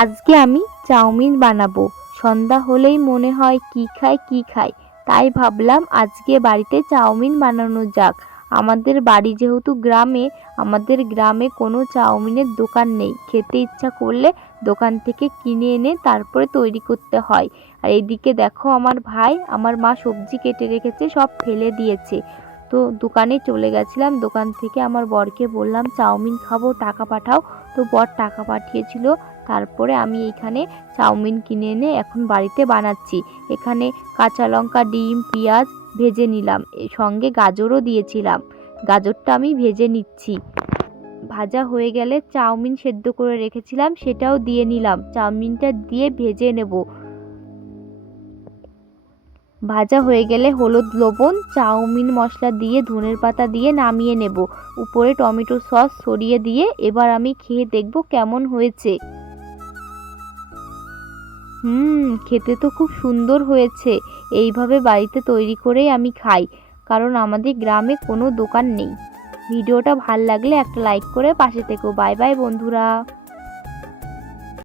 আজকে আমি চাউমিন বানাবো। সন্ধ্যা হলেই মনে হয় কি খাই। তাই ভাবলাম আজকে বাড়িতে চাউমিন বানানো যাক। আমাদের বাড়ি যেহেতু গ্রামে, আমাদের গ্রামে কোনো চাউমিনের দোকান নেই। খেতে ইচ্ছা করলে দোকান থেকে কিনে এনে তারপরে তৈরি করতে হয়। আর এদিকে দেখো আমার ভাই, আমার মা সবজি কেটে রেখেছে, সব ফেলে দিয়েছে। তো দোকানে চলে গেছিলাম, দোকান থেকে আমার বরকে বললাম চাউমিন খাবো, টাকা পাঠাও। তো বর টাকা পাঠিয়েছিল। তারপরে আমি এখানে চাউমিন কিনে এনে এখন বাড়িতে বানাচ্ছি। এখানে কাঁচা লঙ্কা, ডিম, পেঁয়াজ ভেজে নিলাম, এর সঙ্গে গাজরও দিয়েছিলাম। গাজরটা আমি ভেজে নিচ্ছি। ভাজা হয়ে গেলে চাউমিন সেদ্ধ করে রেখেছিলাম সেটাও দিয়ে নিলাম, চাউমিনটা দিয়ে ভেজে নেব। ভাজা হয়ে গেলে হলুদ, লবণ, চাউমিন মশলা দিয়ে ধনের পাতা দিয়ে নামিয়ে নেব। উপরে টমেটো সস ছড়িয়ে দিয়ে এবার আমি খেয়ে দেখব কেমন হয়েছে। খেতে তো খুব সুন্দর হয়েছে। এইভাবে বাড়িতে তৈরি করেই আমি খাই, কারণ আমাদের গ্রামে কোনো দোকান নেই। ভিডিওটা ভাল লাগলে একটা লাইক করে পাশে থেকো। বাই বাই বন্ধুরা।